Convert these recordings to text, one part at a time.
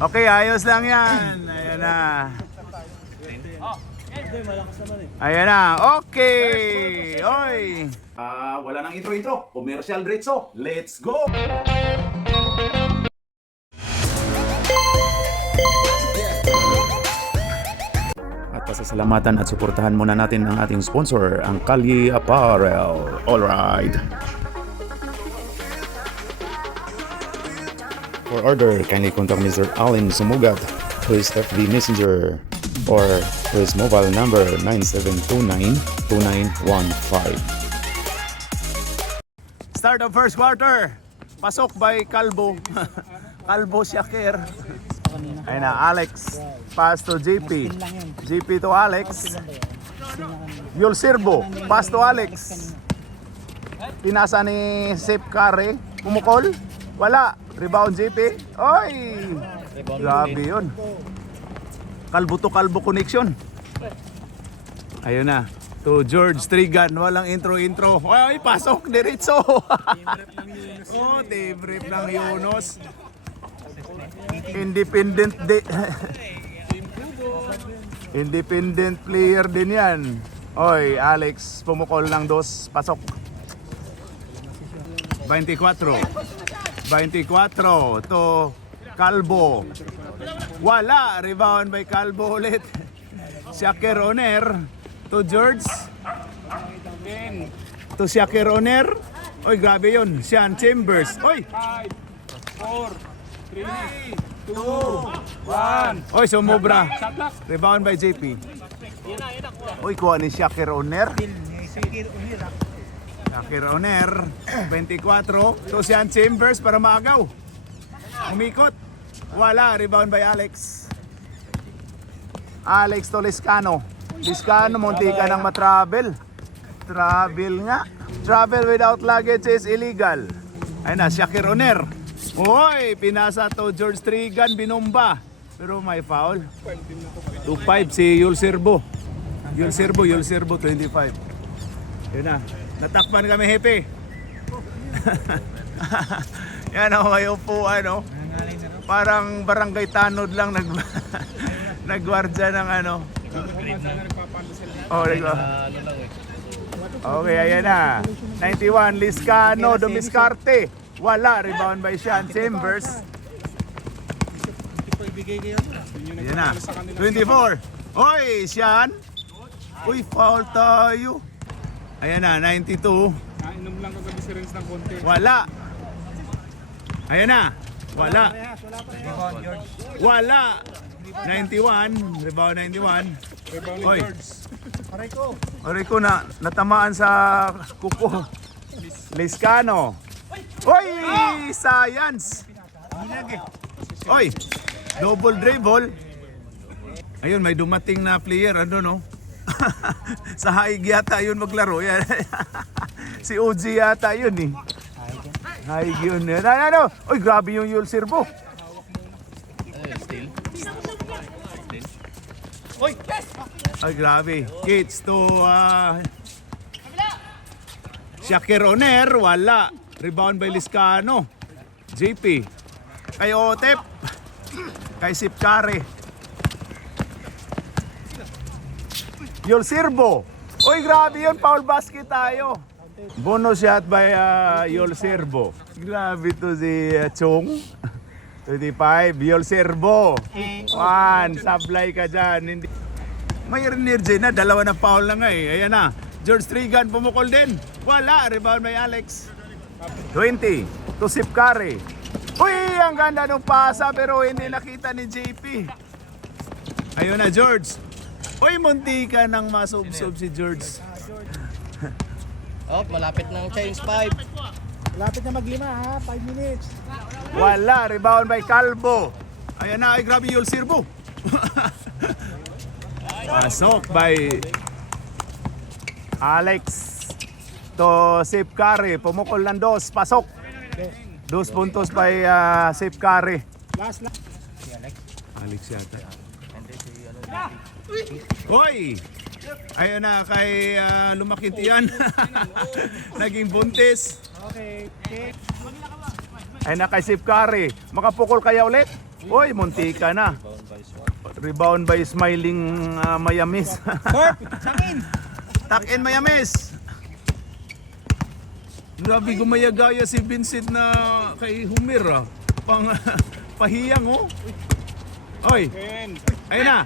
Okay, ayos lang yan. Ayan na. Ayan na. Okay. Oy. Wala nang intro-intro. Commercial diretso. Let's go! At pasasalamatan at suportahan muna natin ang ating sponsor, ang Kalye Apparel. Alright. For order, kindly contact Mr. Allen Sumugat to his FB Messenger or to his mobile number 9729-2915. Start of first quarter. Pasok by Calbo. Calbo Shaker. Ayun na, Alex. Pass to JP. JP to Alex. Yul Sirbo. Pass to Alex. Pinasa ni Sep Kare. Pumukol. Wala. Rebound JP. Oy! Grabe yun. Kalbo to kalbo connection. Ayun na. To George Trigan. Walang intro-intro. Ay, pasok. Diretso. Oh, team rep ng Yunus. Independent Independent player din yan. Oy, Alex. Pumukol ng dos. Pasok. 24 to Calbo. Wala. Rebound by Calbo ulit. Shaker Oner to George. To Shaker Oner. Oy, grabe yun. Sean Chambers. Oy. 5, 4, 3, 2, 1. Oy, sumobra. Rebound by JP. Oy, kuha ni Shaker Oner. Shaker Oner. 24 to Sean Chambers para maagaw. Umikot. Wala. Rebound by Alex. Alex to Liscano. Liscano, munti ka nang matravel. Travel nga. Travel without luggage is illegal. Ayun na, Shaker Oner. Hoy, pinasa to George Trigan, binomba. Pero may foul. 2-5 si Yul Sirbo. Yul Sirbo, 25. Yun na. Natakpan kami, Hepe. Yan o, ngayon po, ano. Parang barangay tanod lang nagwardya ng ano. Oh, okay, ayan na. 91, Liscano, Dumiscarte. Wala, rebound by Sean Chambers. Ayan na. 24. Oy, Sean. Uy, foul tayo. Ayan na, 92. Inom lang kagabi si Renz ng konti. Wala. Ayan na. Wala. Wala. 91. Rebound 91. Oy. Aray ko na natamaan sa kuko. Liscano. Oy! Science! Oy! Double dribble. Ayun, may dumating na player. Ano no? Sa Haig yata yun maglaro. Yan. Si OG yata yun eh. Haig yun. Ano? Oy, grabe yung Yul Sirbo. Ay, grabe. Kids to Shaker Oner. Wala. Rebound by Liscano. JP. Kay Otep. Kay Sipkare. Yul Sirbo. Uy, grabe yun. Foul basket tayo. Bonus shot by Yul Sirbo. Grabe to si Chong. 25. Yul Sirbo. 1. Sablay ka dyan. Hindi. May energy na. Dalawa na foul na nga eh. Ayan na. George Trigan pumukol din. Wala. Rebound by Alex. 20. To Sipkare. Uy, ang ganda ng pasa pero hindi nakita ni JP. Ayun na, George. Uy, munti ka nang masubsob si George. Oh, malapit ng change 5. Malapit na maglima ha, 5 minutes. Wala, rebound by Calbo. Ayan na, ay grabe Yul Sirbo. Pasok by Alex to Sipkare. Pumukol ng dos, pasok. 2 puntos by Sipkare. Last. Alex yata. Hoy! Ayun na kay Lumakintian. Naging buntis. Okay. Ayun na kay Sipkare. Makapukol kaya ulit? Uy, muntika na. Rebound by Smiling Mayamis. Tuck in Mayamis. Grabe gumayagaya si Vincent na kay Humir ah. Pahiyang oh. Oy, ayun na.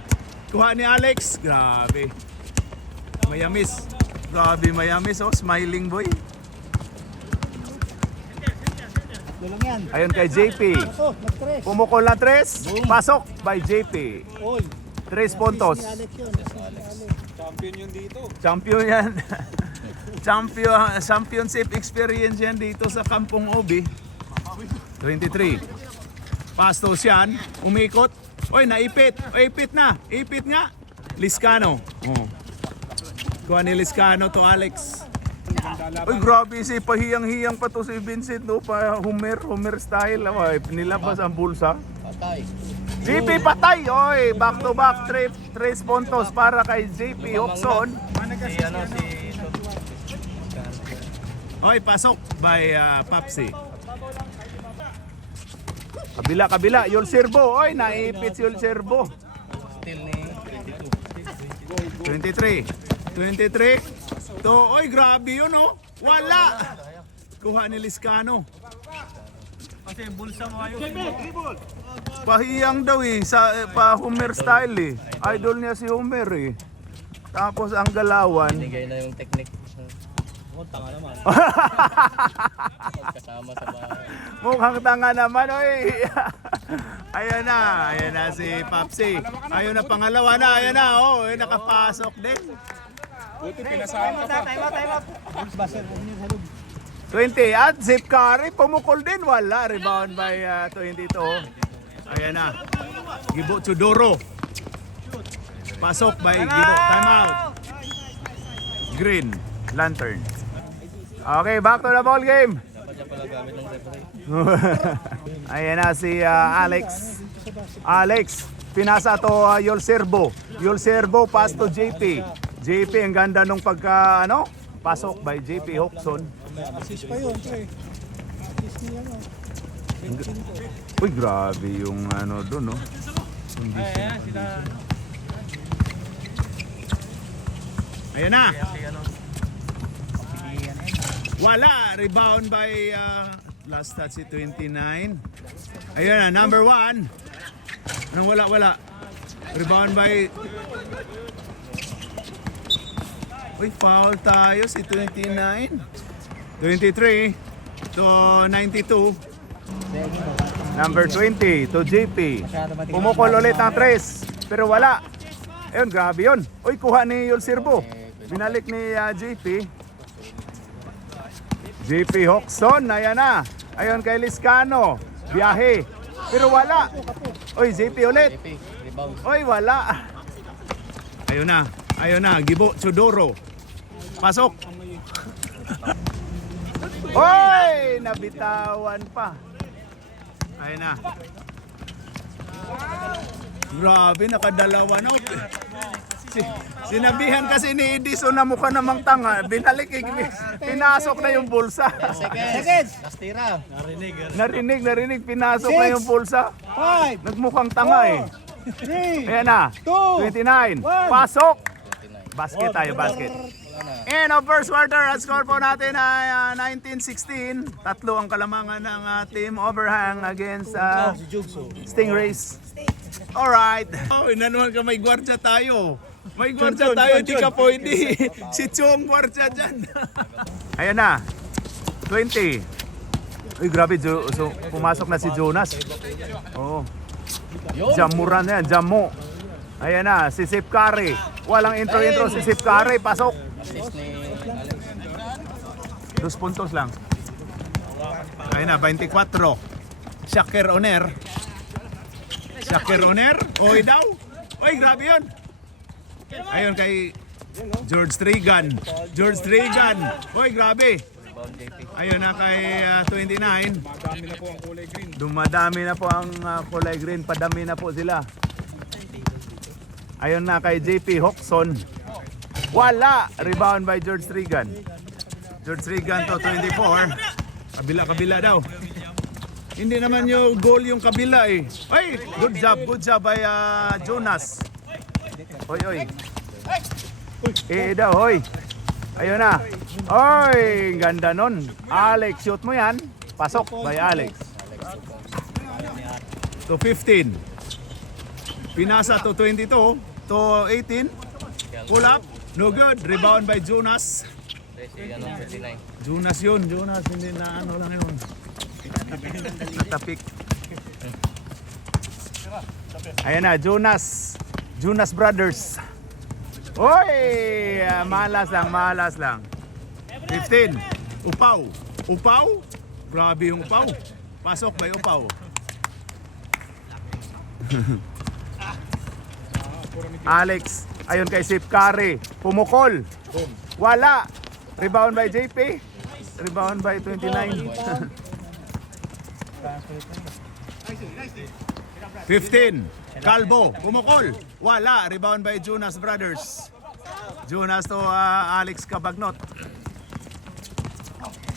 Kuha ni Alex. Grabe. Mayamis. Grabe Mayamis oh. Smiling boy. Tulong yan. Ayun kay JP. Ito, mag-tres. Pumukol na 3. Pasok by JP. Oy. 3 puntos. Si Alex yun. Champion yun dito. Champion yan. Championship experience yan dito sa Kampong Obi. 23. Pastos yan. Umikot. Oy, naipit. Oy, ipit na. Ipit nga. Liscano. Oh. Kuha ni Liscano to Alex. Oy, grabe si pahiyang-hiyang pa to si Vincent. No? Pa Homer style. Oy, nilabas ang bulsa. Patay. JP patay. Oy, back to back. 3 puntos para kay JP Hokson. Oy, pasok by Papsi. Kabila, Yul Servo. Oy, naipit si Yul Servo. Still ni 23. To, oy, grabe yun, oh. Wala. Kuha ni Liscano. Kasi bulsa mo ayos. Pahiyang daw eh, sa pa Homer style eh. Idol niya si Homer eh. Tapos ang galawan. Binigay na yung technique. Tanga naman. Kasama sa bahay. Mukhang tanga naman, oy. Ayan na si Papsi. Ayun na pangalawa na, ayan na, oh, nakapasok din. Buti pinasahan ka pa. 20 at Zip Curry pumukol din, wala. Rebound by 22. Ayan na. Gibo Chudoro. Pasok by Gibo. Timeout. Green. Lantern. Okay, back to the ball game. Dapat niya pala gamit ng referee. Ayan na si Alex. Pinasa to Yul Servo. Yul Servo pass to JP. JP ang ganda nung pagka pasok by JP Hokson. Assist pa yun, pre. Assist niya no. Uy, grabe yung doon, no? Ayan na. Wala. Rebound by last touch si 29. Ayan na, number 1. Anong wala? Rebound by... Uy, foul tayo si 29. 23 to 92. Number 20 to JP. Pumukol ulit ng 3. Pero wala. Ayun, grabe yun. Uy, kuha ni Yul Servo. Binalik ni JP. JP Hokson, ayan na. Ayun kay Liscano. Biyahe. Pero wala. Uy, JP ulit. JP, rebound. Uy, wala. Ayun na. Gibo Chudoro. Pasok. Uy, nabitawan pa. Ayun na. Grabe, nakadalawa na. Sinabihan kasi ni Edison na mukha namang tanga. Binalik, pinasok na yung bulsa. Seconds. Last tira. Narinig, pinasok na yung bulsa. 5, Nagmukhang tanga eh. 3, Ayan na, 29. Pasok. Basket tayo, basket. And of first quarter, ang score po natin ay 19-16. Tatlo ang kalamangan ng Team Overhang against Stingrays. Alright. Oh, nanuhan ka, may gwardiya tayo. May gwardiya tayo, hindi ka pwede. Si Chong gwardiya dyan. Ayan na, 20. Uy, grabe, so, pumasok na si Jonas. Oo. Jamuran na yan, Jamo. Ayan na, si Sip Curry. Walang intro, si Sip Curry, pasok. Assist ni Alex. 2 puntos lang. Ayun na, 24. Shaker Oner. Oy daw. Oy, grabe yun. Ayun kay George Trigan. Oy, grabe. Rebound JP. Ayun na kay 29. madami na po ang kulay green. Dumadami na po ang kulay green. Padami na po sila. Ayun na kay JP Hokson. Wala. Rebound by George Trigan. To 24. Kabila daw. Hindi naman yung goal yung kabila eh. Ay, good job by Jonas. Oy. Daw, hoy. Ayun na. Oy, ganda nun. Alex, shoot mo yan. Pasok by Alex. To 15. Pinasa to 22. To 18. Pull up. No good. Rebound by Jonas. Jonas yun. Jonas. Hindi na ano lang yun. Natapik. Ayan na. Jonas Brothers. Oy! Malas lang. 15. Upaw. Grabe yung upaw. Pasok by upaw. Alex. Ayun kay Sip Curry. Pumukol. Wala. Rebound by JP. Rebound by 29. 15. Calvo. Pumukol. Wala. Rebound by Jonas Brothers. Jonas to Alex Cabagnot.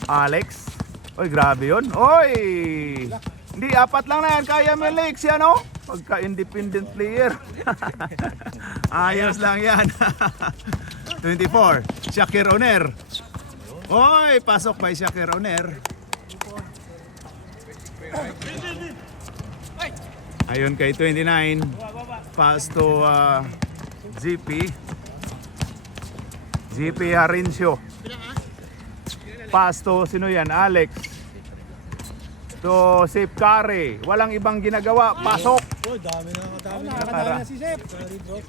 Alex. Oy, grabe yun. Oy! Hindi, 4 lang na yan. Kaya mo, Lex, yan o. Pagka-independent player. Ayos lang yan. 24. Shakir Oner. Oy, pasok by Shakir Oner. Ayun kay 29. Pass to GP. GP Harincio. Pass to, sino yan? Alex. To Sip Curry. Walang ibang ginagawa. Pasok. Oh, dami na. Para. Si Sep. 2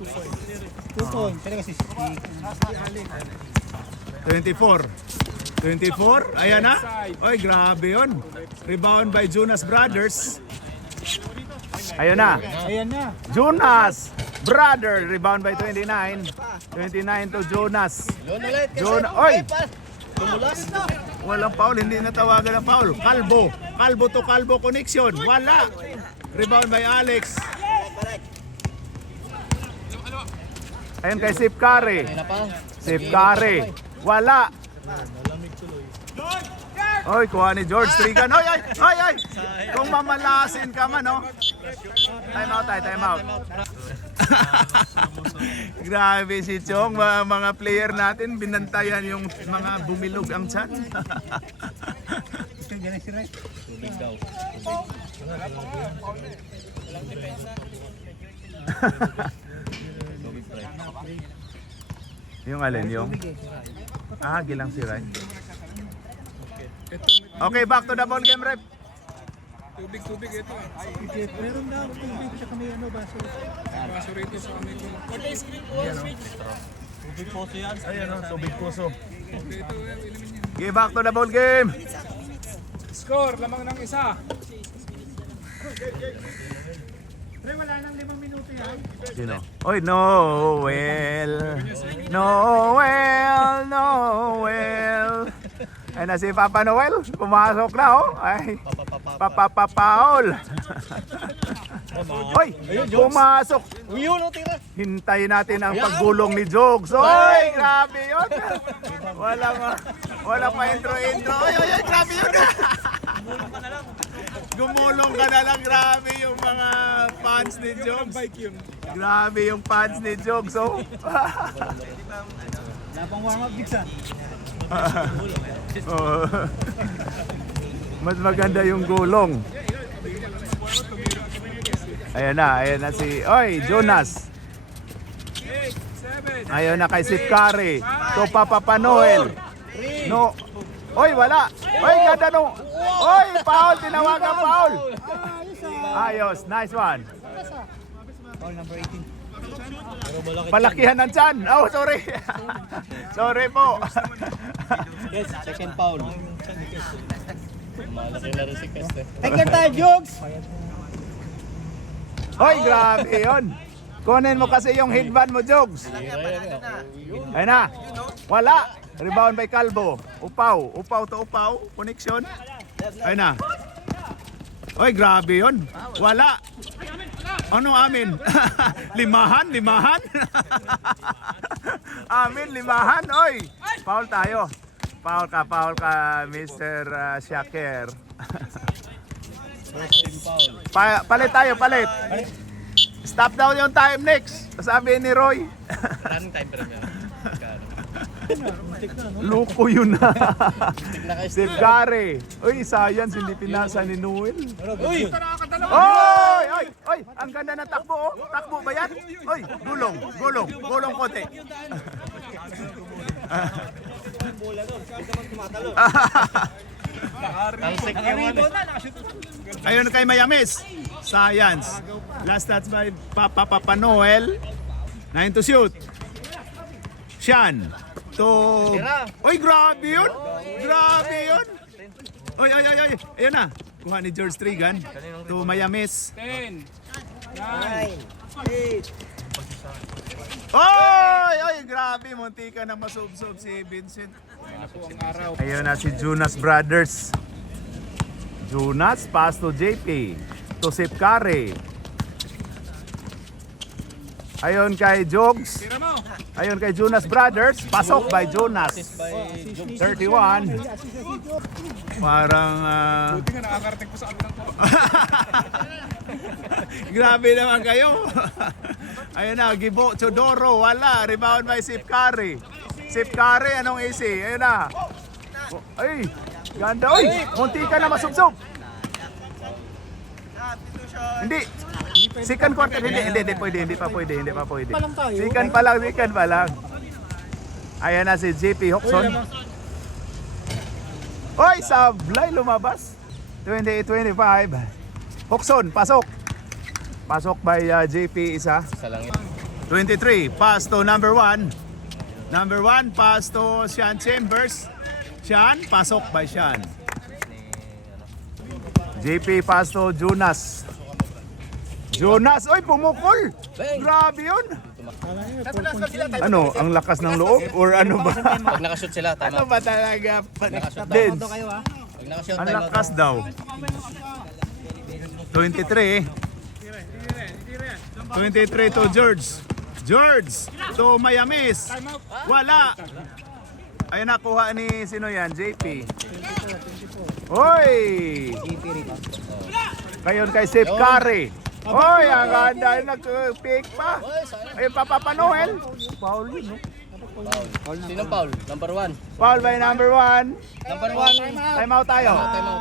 point. Talaga si 24. Ayan na. Oy, grabe yun. Rebound by Jonas Brothers. Ayun na. Ayan na. Jonas Brother. Rebound by 29. 29 to Jonas. Oy! Walang foul, hindi natawagan ng foul. Calvo to Calvo connection. Wala. Rebound by Alex. Ayun kay Sip Curry. Wala. Oy, kuha ni George Trigan. Oy. Kung mamalasin ka man, oh. Time out. Grabe si Chong, mga player natin binantayan yung mga bumilog ang tiyan. Yung alin yung gilang si Ray. Okay, back to the ball game, rep. Tubig ito. Meron na tubig sa kami baso. Baso rito sa kami ko. Tubig puso yan. Ayan o, tubig puso. Okay, ito inumin niya. Okay, back to the ball game. Score, lamang ng isa. Pre, wala nang 5 minuto yan. Sino? Oy, Noel. Ay na si Papa Noel, pumasok na oh. Ay, Paul. Oy, pumasok. Hintayin natin ang paggulong ni Jogs. Oy, grabe yun. Wala pa intro. Oy, grabe yun. Gumulong ka na lang, grabe yung mga fans ni Jogs. Grabe yung fans ni Jogs, oh. Lapang warm-up, Dixon. Oh. Mas maganda yung gulong. Ayan na si Jonas. Ayun na kay Sip Curry. To Papa Noel. No. Oy, wala. Oy, ganda no. Oy, foul, tinawagan foul. Ayos, nice one. Foul number 18. Palakihan ng tiyan. Oh, sorry. Sorry po. Yes, second foul. Malaki na rin si Keste. Take your time, Jogs. Hoy, grabe yun. Kunin mo kasi yung headband mo, Jogs. Ayun na. Wala. Rebound by Calvo. Upaw to upaw. Connection. Ayun na. Hoy, grabe yun. Wala. Ano amin? limahan? Amin, limahan. Oy, foul tayo. Foul ka, Mr. Shakir. Palit tayo, palit. Stop daw yung time next. Sabi ni Roy. Running time pero meron. Loko yun na. Na kayo. Steve Gary. Uy, science, hindi pinasa ni Noel. Uy! Oy! Oy! Oy! Ang ganda ng takbo, oh. Takbo ba yan? Oy! Gulong! Gulong! Gulong kote. Talsik yung ano. Ayun kay Mayamis. Science. Last touch by Papa Noel. 9 to shoot. Sian. To... Oy, grabe yun! Grabe yun! Oy, oy, oy, oy! Ayun na. Kuha ni George Trigan. To Mayamis. 10, 9, Oy! Oy, grabe. Munti ka na masubsob si Vincent. na po ang araw. Ayun na si Jonas Brothers. Jonas, pass to JP. To Sip Kare. Ayun kay Jogs. Tira mo! Ayun kay Jonas Brothers. Pasok by Jonas. By 31. Parang... Buti nga nakakarating po sa amin ng ko. grabe naman kayo. Ayun na, Gibo Chodoro. Wala. Rebound by Sip Kare. Sip Kare, anong AC? Ayun na. Ay, ganda. Uy, munti ka na masubsob. Hindi. Second quarter, hindi pwede, hindi pa pwede. Second pa lang. Ayan na si JP Hoxon. Oy, sablay lumabas. 28-25. Hoxon, pasok. Pasok by JP isa. Isa lang yun. 23, pass to number 1. Number 1, pass to Sean Chambers. Sean, pasok by Sean. JP, pass to Jonas. Jonas, oy, pumukol! Grabe yun! Ano, ang lakas ng loob? Or ano ba? Pag nakashoot sila, Ano tama. ba talaga? Nakashoot Vince, Pag nakashoot, ang time out. lakas daw. 23. 23 to George. George to Mayamis. Wala. Ayun nakuha ni sino yan? JP. Hoy! Kayon kay Sip Kare. Hoy, ang ganda nag-pick pa. Ayun Papa Noel. Foul yun, no? Foul. Sino foul? Number 1. Foul by number 1. Number 1. Time out tayo. Time out.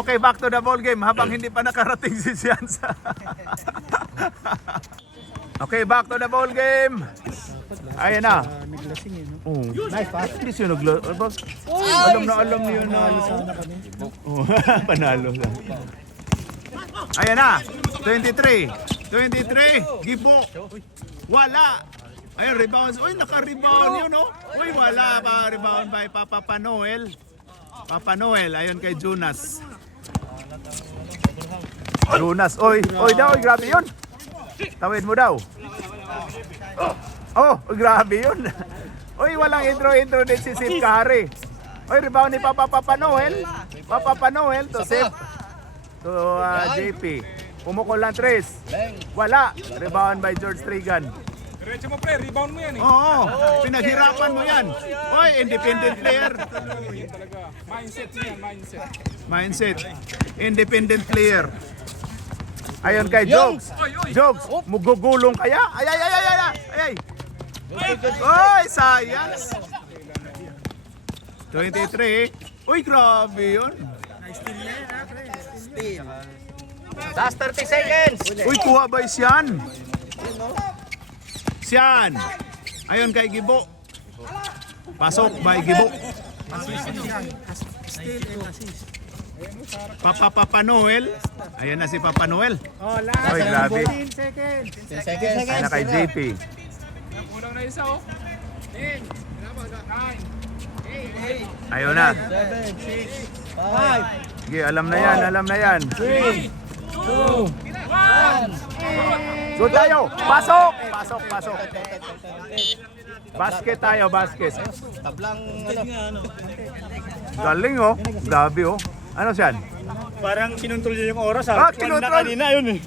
Okay, back to the ball game habang hindi pa nakarating si Sianza. Okay, back to the ball game. Ayan na. Oh, nice pass. Hindi siya alam niyo na. Oh, panalo lang. Ayan na. 23. Gibo. Wala. Ayun, rebound. Uy, naka-rebound yun, no? Uy, wala pa. Rebound by Papa Noel. Papa Noel, ayun kay Jonas. Jonas, oy daw, grabe yun. Tawid mo daw. Oh, grabe yun. Uy, walang intro din si Sip Kare. Uy, rebound ni Papa Noel. Papa Noel to Sip. To JP. Pumukol lang tres. Wala. Rebound by George Trigan. Diretso mo pre, rebound mo yan eh. Oo, pinaghirapan mo yan. Uy, independent player. Yan talaga. Mindset niya, Mindset. Independent player. Ayun kay Jogs. Jogs, mugugulong kaya? Ay. Oy, sayang. 23. Uy, grabe yun. Last 30 seconds. Uy, kuha ba Sian? Sian. Ayun kay Gibo. Pasok by Gibo. Papa Noel. Ayan na si Papa Noel. Oh, last Oy, grabe. 10 seconds. 10 seconds. Ayan na kay JP. Kulang na isa oh. 10, 9, Ayun na. 7, 6, 5, Sige, alam na yan. 3, 2, 1. Go tayo. Pasok. Basket tayo, basket. Tablang ano. Galing oh. Grabe oh. Ano siyan? Parang kinontrol niya yung oras Ah, ha. kinontrol. Na kanina yun eh.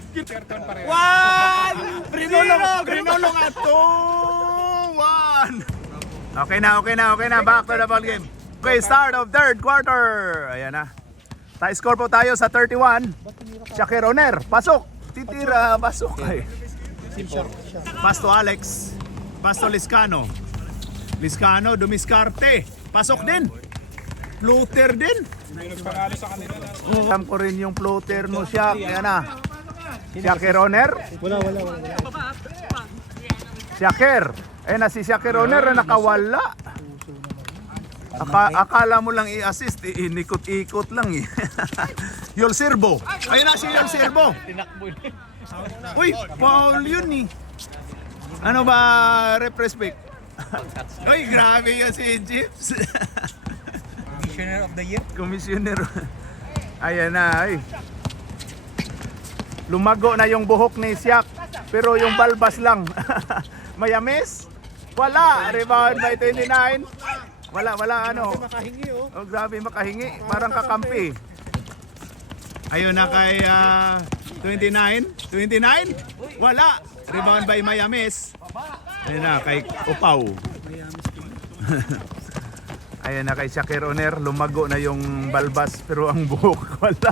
One! Rinulong at 2-1. Okay na. Back to the ball game. Okay, start of third quarter. Ayan na. Tie score po tayo sa 31. Shakir Oner, pasok. Titira, pasok. Ay. Pass to Alex. Pass to Liscano. Liscano, dumiskarte. Pasok din. Floater din. May nagpangalo sa kanila na. Alam ko rin yung floater mo siya. Kaya na. Shakir Oner. Wala. Shakir. Na si Shakir Oner na nakawala. Akala mo lang i-assist, inikot-ikot lang eh. Yol Sirbo. Ayun na si Yol Sirbo. Uy, foul yun eh. Ano ba, respect? Uy, grabe yan si Jeeps. Commissioner of the year. Commissioner. Ayan na, ay. Lumago na yung buhok ni Siak, pero yung balbas lang. Mayamis? Wala. Rebound by 29. Wala, ano. Makahingi oh. Oh, grabe makahingi. Parang kakampi. Ayun na kay 29. 29? Wala. Rebound by Mayamis. Ayun na kay Upaw. Ayun na kay Shakir Oner. Lumago na yung balbas pero ang buhok wala.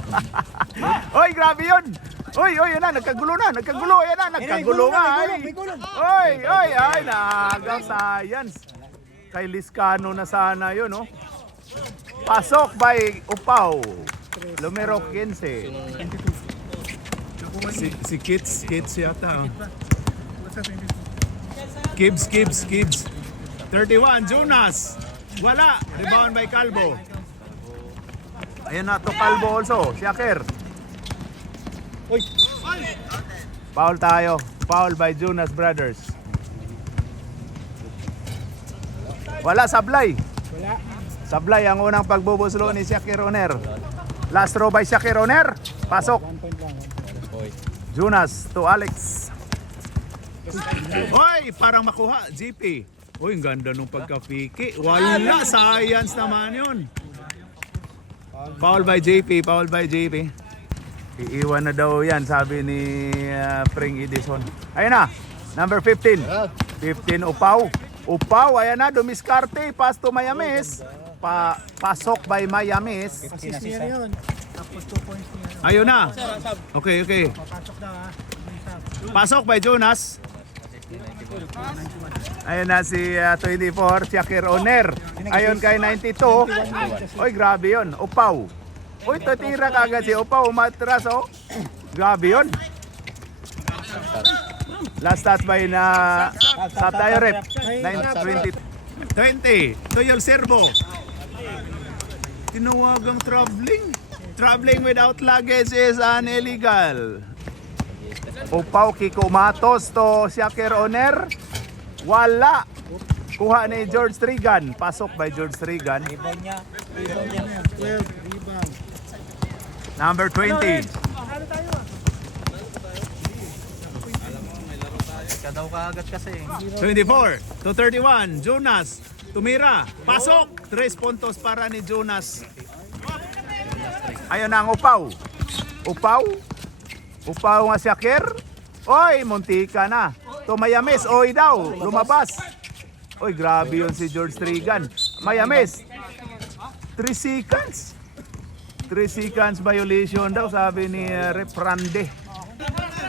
Oy, grabe yun. Oy, yan na. Nagkagulo na. Ayan na. Nagkagulo nga. Oy, ay, nagaw science. Kay Liscano na sana yun, no? Pasok by Upaw. Lumero 15. Si Kids yata. Gibbs. 31, Jonas. Wala. Rebound by Calvo. Ayan na to Calvo also. Shakir. Uy. Foul tayo. Foul by Jonas Brothers. Wala, sablay. Sablay ang unang pagbubuslo ni Shakir Oner. Last throw by Shakir Oner. Pasok. Jonas to Alex. Hoy, parang makuha. GP. Uy, ang ganda nung pagka-piki. Wala, science naman yun. Foul by JP. Iiwan na daw yan, sabi ni Pring Edison. Ayun na, number 15. 15, Upaw, ayan na, dumiskarte, pass to Mayamis. Pasok by Mayamis. Assist niya yun. Tapos 2 points niya. Ayun na. Okay. Papasok daw ha. Pasok by Jonas. Ayun na si 24, Shakir Oner. Ayun kay 92. Oy, grabe yun. Upaw. Uy, tatira kagad si Upaw. Umatras, oh. Grabe yun. Last touch by na sa tayo rep. 9:20. 20. Tuyol Serbo. Tinawagang traveling. Traveling without luggage is illegal. Upaw Kiko Matos to Shakir Oner. Wala. Kuha ni George Trigan. Pasok by George Trigan. Rebound niya. 12 rebound. Number 20. Daw kaagad kasi. 24 to 31. Jonas. Tumira. Pasok. 3 puntos para ni Jonas. Ayun na ang Upaw. Upaw nga Shakir. Oy, muntika na. To Mayamis. Oy daw. Lumabas. Oy, grabe yun si George Trigan. Mayamis. 3 seconds. 3 seconds violation daw, sabi ni Rep Rande.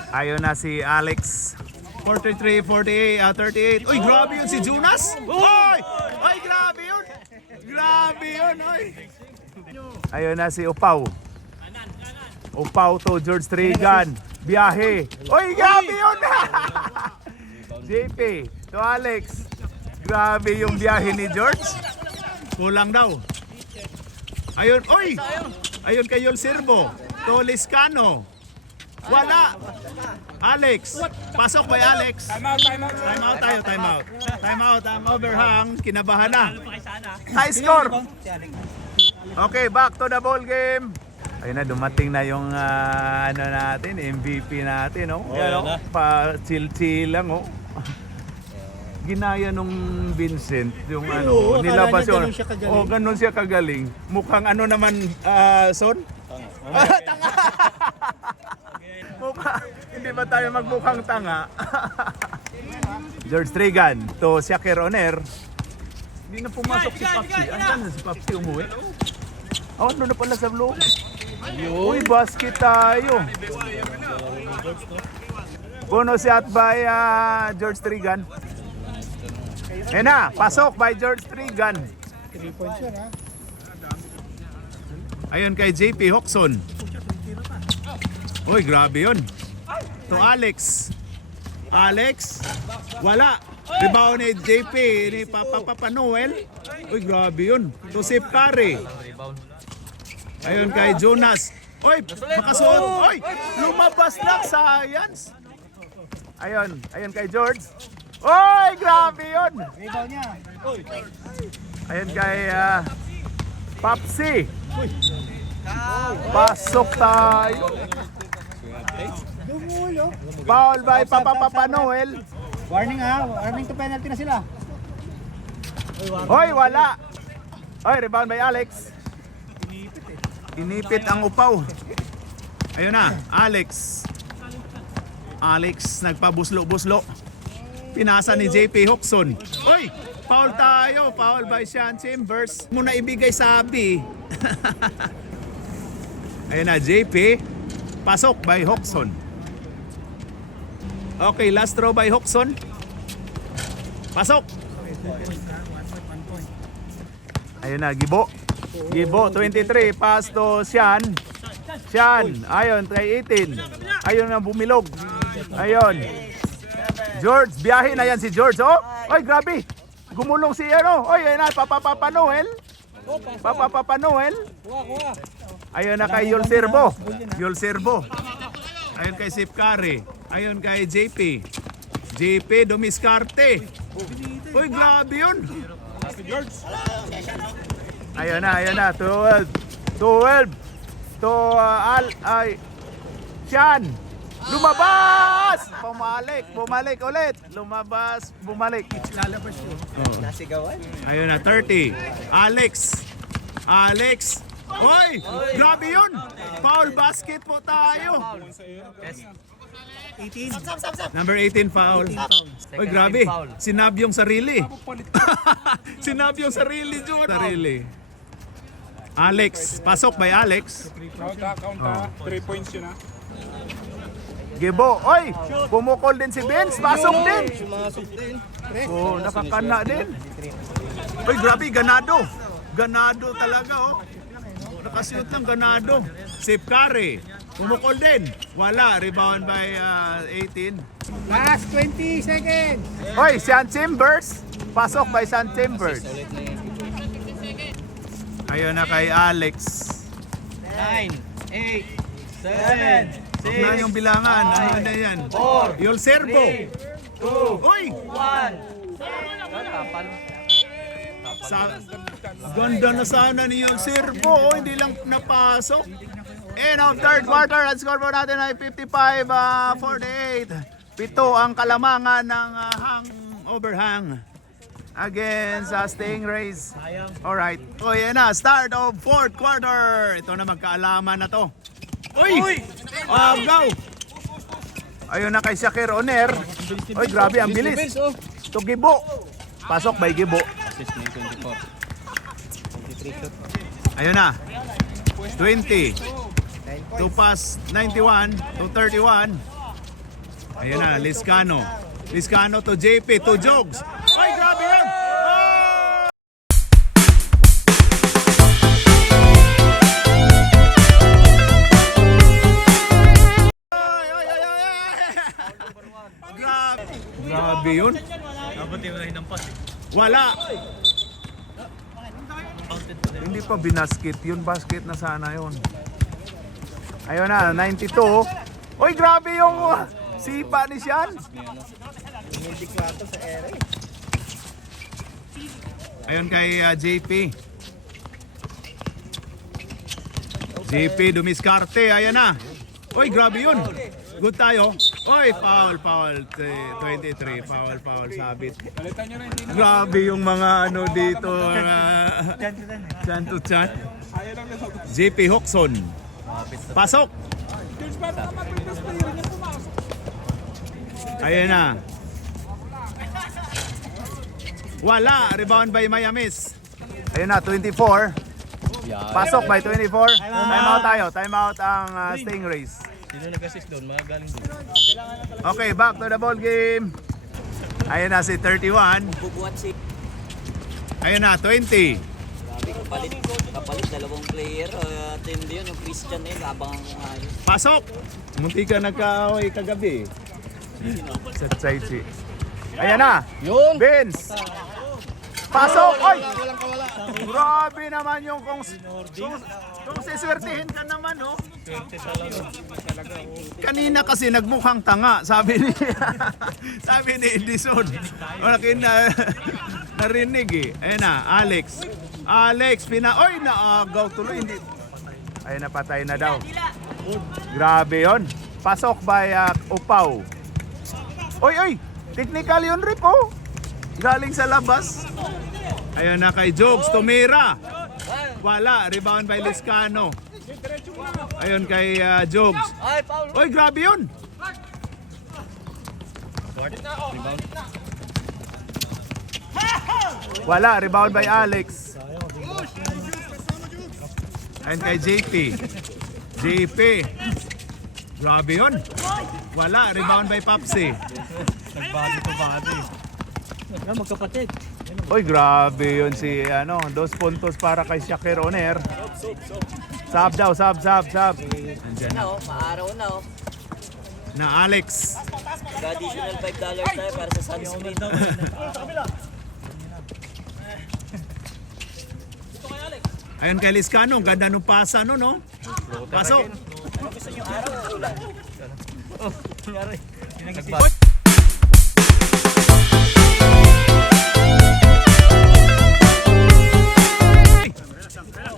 Ayun na si Alex. 43, 48, 38. Uy, grabe yun si Jonas. Oy, grabe yun. Oy. Ayun na si Upaw. Upaw to George Trigan. Biyahe. Oy, grabe yun. JP to Alex. Grabe yung biyahe ni George. Kulang daw. Ayun, oy. Ayun kay Yol Sirbo. To Liscano. Wala. Alex. Pasok by Alex. Time out. Time out. Ang overhang. Kinabahan na. High score. Okay, back to the ball game. Ayun na, dumating na yung ano natin, MVP natin, no? Yan, no? Pa chill lang, oh. Ginaya nung Vincent yung Oo, ano, akala nilabas niya yun. ganun siya kagaling. Oh, ganun siya kagaling. Mukhang ano naman, Son? Tanga. Hindi ba tayo magmukhang tanga? George Trigan to Shakir Oner. Hindi na pumasok si Papsi. Andan na si Papsi umuwi. Oh, ano na pala sa loob? Uy, basket tayo. Bonus shot by George Trigan. Ayan na, pasok by George Trigan. 3 points yan ha. Ayun kay JP Hoxon. Uy, grabe yun. To Alex. Alex, wala. Rebound ni JP, ni Papa Noel. Uy, grabe yun. To Sip Curry. Ayun kay Jonas. Uy, makasuot. Uy, lumabas lang, science. Ayun kay George. Uy, grabe yun. Rebound niya. Uy. Ayun kay Papsi. Pasok tayo. Dumulo. Foul by Papa Noel. Warning ha. Warning to penalty na sila. Hoy, wala. Hoy, rebound by Alex. Inipit ang upaw. Ayun na, Alex. Alex nagpabuslo-buslo. Pinasa ni JP Hoxon. Hoy, foul tayo. Foul by Sean Chambers. Muna ibigay sabi. Ayun na, JP. Pasok by Hoxon. Okay, last throw by Hoxon. Pasok. Ayun na, Gibo. Gibo, 23. Pass to Sean. Sean, ayun, try 18. Ayun na, bumilog. Ayun. George, biyahe na yan si George. Oh, ay, grabe. Gumulong si ano. Oy, ayun na, Papa Noel. Papa Noel. Ayun na kay Yul Servo. Yul Servo. Ayun kay Sip Curry. Ayun kay JP. JP Dumiscarte. Uy, grabe yun. Ayun na. 12. To Sean. Lumabas! Bumalik ulit. Lumabas, bumalik. Lalabas yun. Nasigawan. Ayun na, 30. Alex. Hoy! Grabe yun! Foul basket po tayo. 18. Number 18 foul. Hoy, grabe. Sinabi yung sarili. Sinabi yung sarili, George. Sarili. Alex. Pasok by Alex. Count 3 points yun ha. Gibo. Oy! Pumukol din si Vince. Pasok din. Oh, nakakana din. Oy, grabe. Ganado. Ganado talaga, oh. Nakashoot lang, ganado. Sip Curry. Pumukol din. Wala. Rebound by 18. Last 20 seconds. Oy, Sean Chambers. Pasok by Sean Chambers. Ayun na kay Alex. 9, 8, 7, Huwag na yung bilangan. Ano na yan? Yul Servo. Uy! 1. Tapal. Ganda na sana ni Yul Servo. Oh, hindi lang napasok. End of third quarter. Ang score po natin ay 55-48. Pito ang kalamangan ng overhang against Stingrays. Alright. O yan na. Start of fourth quarter. Ito na, magkaalaman na to. Uy! Agaw! Ayun na kay Shakir Oner. Uy, grabe, ang bilis. To Gibo. Pasok by Gibo. Ayun na. 20. To pass 91 to 31. Ayun na, Liscano. Liscano to JP, to Jogs. Ay, grabe yan! Grabe yun. Dapat yung ng pass. Wala. Hindi pa binasket yun. Basket na sana yun. Ayun na, 92. Uy, grabe yung sipa ni Sean. Ayun kay JP. JP Dumiscarte. Ayan na. Uy, grabe yun. Good tayo. Oy, foul. 23, foul, sabit. Balitan nyo rin. Grabe yung mga ano dito. Chan to chan. Ayaw lang nila. JP Hoxon. Pasok. George, ba't naman previous player niya pumasok? Ayan na. Wala. Rebound by Miamis. Ayan na, 24. Pasok by 24. Time out tayo. Time out ang Stingrays. Sino nag-assist doon? Mga galing doon. Okay, back to the ball game. Ayan na si 31. Bubuhat si Ayan na, 20. Grabe, kapalit dalawang player. Tindi yun, yung Christian na yun, abangan ko nga yun. Pasok! Munti ka nagkaaway kagabi. Sa Tsaichi. Ayan na. Yun! Vince! Pasok! Ay! Grabe naman yung kung siswertihin ka naman, oh. Kanina kasi nagmukhang tanga, sabi ni sabi ni Edison. Wala narinig eh. Ayan na, Alex. Alex, oy, naagaw tuloy. Hindi. Ayun, napatay na daw. Grabe yon. Pasok by Upaw. Oy, oy! Technical yun, Rip, oh. Galing sa labas. Ayun na kay Jogs, tumira. Wala, rebound by Liscano. Ayun kay Jogs. Ay, Paul! Oy, grabe yun. Wala, rebound by Alex. Ayun kay JP. JP. Grabe yun. Wala, rebound by Papsi. Nagbody to body. Magkapatid. Oy, grabe yun si, 2 puntos para kay Shakir Oner. Sab daw, sab. Andyan Na, maaraw na, na Alex. Additional $5 tayo para sa sunscreen. Ayun kay Liscano, ang ganda nung pasa no, no? Pasok.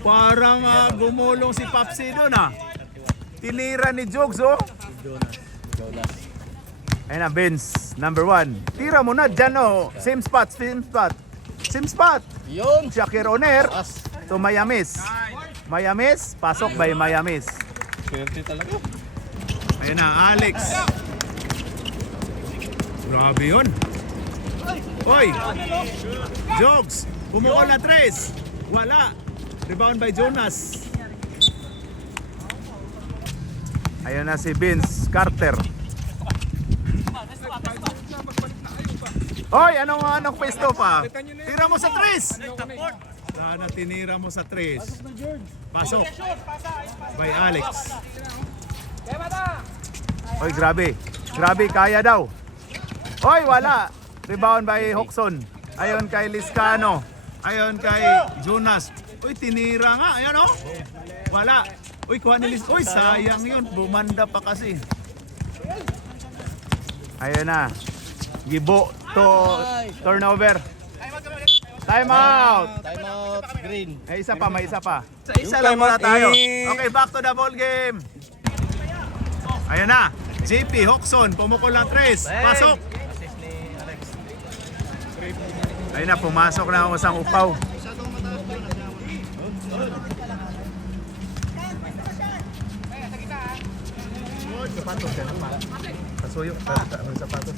Parang gumulong si Papsi doon Tinira ni Jogs, oh. Ayun na, Vince, number 1. Tira mo na dyan, oh. Same spot. Yun! Shakir Oner to Mayamis. Mayamis, pasok by Mayamis. Swerte talaga. Ayun na, Alex. Grabe yun. Oy! Jogs, bumukol na 3. Wala. Rebound by Jonas. Ayun na si Vince Carter. Oy, anong pwesto pa? Tira mo sa 3. Sana tinira mo sa 3. Pasok. By Alex. Oy, grabe. Grabe, kaya daw. Oy, wala. Rebound by Hoxon. Ayon kay Liscano. Ayon kay Jonas. Uy, tinira nga. Ayan, oh. Wala. Uy, kuha ni Liz. Uy, sayang yun. Bumanda pa kasi. Ayan na. Gibo to turnover. Time out. Time out, green. May isa pa. Isa lang muna tayo. Okay, back to the ball game. Ayan na. JP, Hoxon, pumukol ng 3. Pasok. Assist ni Alex. Ayun na, pumasok na ang isang Upaw. Pasuyo. Sapatos.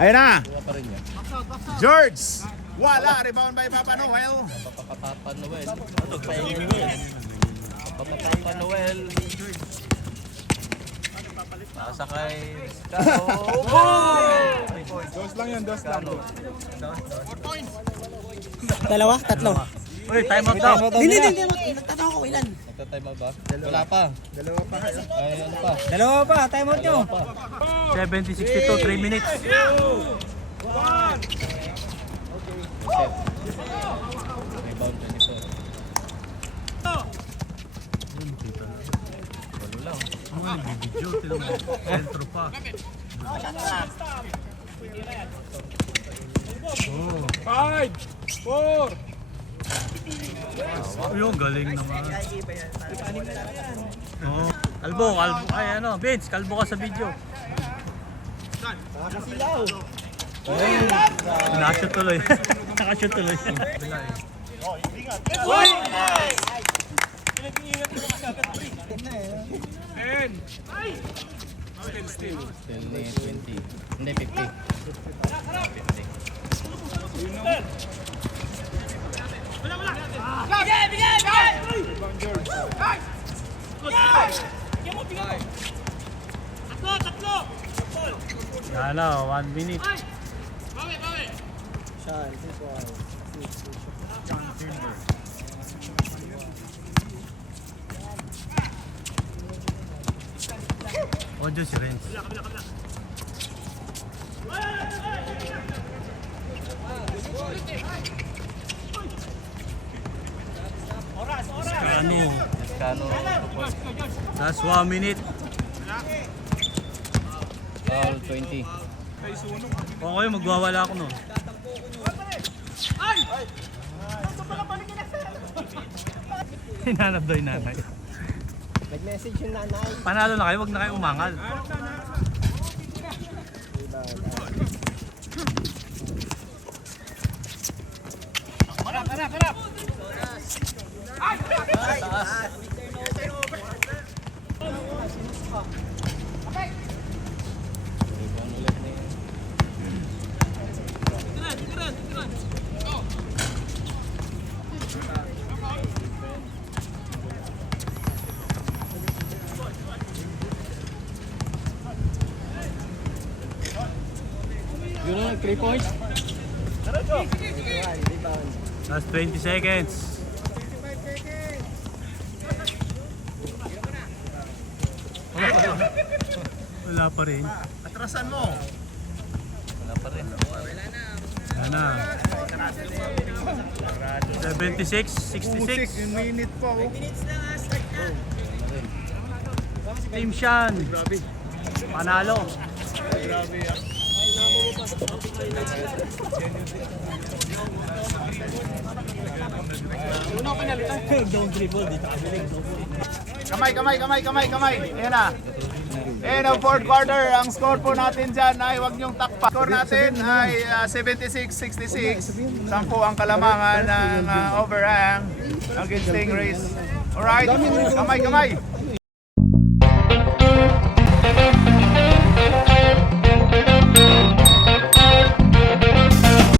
Ayun na. Pa rin yan. George. Wala. Rebound by Papa Noel. Papa Noel. Papa Noel. Nasa kay Dos lang yan, dos lang. Dalawa? Tatlo? Uy, time out daw. Hindi. Nagtatanong ko ilan. Nagta-time out ba? Wala pa. Ay, ano pa? Dalawa pa, time out nyo. 70-62, 3 minutes. Rebound 24. Walo lang. Sentro pa. 5, 4. Yung galing naman. Oh. Kalbo. Ay ano, Vince, kalbo ka sa video. Nakashoot tuloy. Nakashoot tuloy. Still ni 20. Hindi, 50. 50. Yan na, 1 minute. Ojo si Renz. Kano. Kano. Last 1 minute. Foul 20. Okay, magwawala ako nun. Hinanap daw yung nanay. Nag-message yung nanay. Panalo na kayo, wag na kayo umangal. Yun na, 3 points. Last 20 seconds. Wala pa rin. Atrasan mo. Wala pa rin. Yan na. 76, 66. Minute pa oh. Team Shan. Panalo. Kamay. Ayan na. And ang fourth quarter, ang score po natin dyan ay huwag niyong takpa. Score natin ay 76-66. 10 ang kalamangan ng overhang against Stingrays. Alright, kamay.